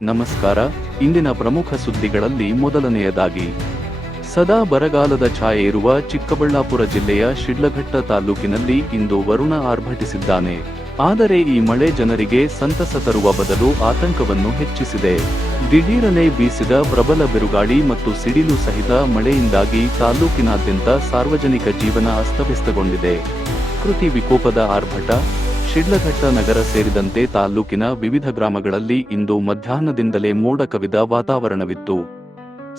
ನಮಸ್ಕಾರ. ಇಂದಿನ ಪ್ರಮುಖ ಸುದ್ದಿಗಳಲ್ಲಿ ಮೊದಲನೆಯದಾಗಿ, ಸದಾ ಬರಗಾಲದ ಛಾಯೆ ಇರುವ ಚಿಕ್ಕಬಳ್ಳಾಪುರ ಜಿಲ್ಲೆಯ ಶಿಡ್ಲಘಟ್ಟ ತಾಲೂಕಿನಲ್ಲಿ ಇಂದು ವರುಣ ಆರ್ಭಟಿಸಿದ್ದಾನೆ. ಆದರೆ ಈ ಮಳೆ ಜನರಿಗೆ ಸಂತಸ ತರುವ ಬದಲು ಆತಂಕವನ್ನು ಹೆಚ್ಚಿಸಿದೆ. ದಿಢೀರನೆ ಬೀಸಿದ ಪ್ರಬಲ ಬಿರುಗಾಳಿ ಮತ್ತು ಸಿಡಿಲು ಸಹಿತ ಮಳೆಯಿಂದಾಗಿ ತಾಲೂಕಿನಾದ್ಯಂತ ಸಾರ್ವಜನಿಕ ಜೀವನ ಅಸ್ತವ್ಯಸ್ತಗೊಂಡಿದೆ. ಪ್ರಕೃತಿ ವಿಕೋಪದ ಆರ್ಭಟ. ಶಿಡ್ಲಘಟ್ಟ ನಗರ ಸೇರಿದಂತೆ ತಾಲೂಕಿನ ವಿವಿಧ ಗ್ರಾಮಗಳಲ್ಲಿ ಇಂದು ಮಧ್ಯಾಹ್ನದಿಂದಲೇ ಮೋಡ ಕವಿದ ವಾತಾವರಣವಿತ್ತು.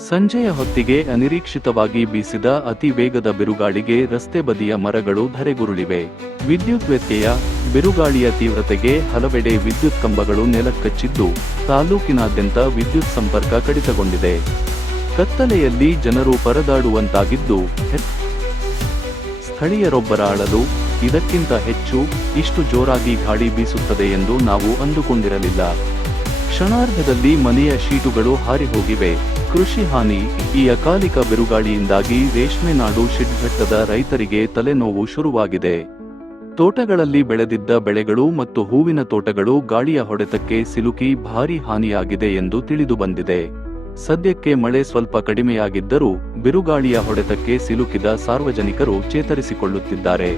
ಸಂಜೆಯ ಹೊತ್ತಿಗೆ ಅನಿರೀಕ್ಷಿತವಾಗಿ ಬೀಸಿದ ಅತಿ ವೇಗದ ಬಿರುಗಾಳಿಗೆ ರಸ್ತೆ ಬದಿಯ ಮರಗಳು ಧರೆಗುರುಳಿವೆ. ವಿದ್ಯುತ್ ವ್ಯತ್ಯಯ. ಬಿರುಗಾಳಿಯ ತೀವ್ರತೆಗೆ ಹಲವೆಡೆ ವಿದ್ಯುತ್ ಕಂಬಗಳು ನೆಲಕ್ಕಚ್ಚಿದ್ದು, ತಾಲೂಕಿನಾದ್ಯಂತ ವಿದ್ಯುತ್ ಸಂಪರ್ಕ ಕಡಿತಗೊಂಡಿದೆ. ಕತ್ತಲೆಯಲ್ಲಿ ಜನರು ಪರದಾಡುವಂತಾಗಿದ್ದು, ಸ್ಥಳೀಯರೊಬ್ಬರ ಅಳಲು, ಇದಕ್ಕಿಂತ ಹೆಚ್ಚು, ಇಷ್ಟು ಜೋರಾಗಿ ಗಾಳಿ ಬೀಸುತ್ತದೆ ಎಂದು ನಾವು ಅಂದುಕೊಂಡಿರಲಿಲ್ಲ. ಕ್ಷಣಾರ್ಧದಲ್ಲಿ ಮನೆಯ ಶೀಟುಗಳು ಹಾರಿಹೋಗಿವೆ. ಕೃಷಿ ಹಾನಿ. ಈ ಅಕಾಲಿಕ ಬಿರುಗಾಳಿಯಿಂದಾಗಿ ರೇಷ್ಮೆ ನಾಡು ಶಿಡ್ಲಘಟ್ಟದ ರೈತರಿಗೆ ತಲೆನೋವು ಶುರುವಾಗಿದೆ. ತೋಟಗಳಲ್ಲಿ ಬೆಳೆದಿದ್ದ ಬೆಳೆಗಳು ಮತ್ತು ಹೂವಿನ ತೋಟಗಳು ಗಾಳಿಯ ಹೊಡೆತಕ್ಕೆ ಸಿಲುಕಿ ಭಾರೀ ಹಾನಿಯಾಗಿದೆ ಎಂದು ತಿಳಿದುಬಂದಿದೆ. ಸದ್ಯಕ್ಕೆ ಮಳೆ ಸ್ವಲ್ಪ ಕಡಿಮೆಯಾಗಿದ್ದರೂ ಬಿರುಗಾಳಿಯ ಹೊಡೆತಕ್ಕೆ ಸಿಲುಕಿದ ಸಾರ್ವಜನಿಕರು ಚೇತರಿಸಿಕೊಳ್ಳುತ್ತಿದ್ದಾರೆ.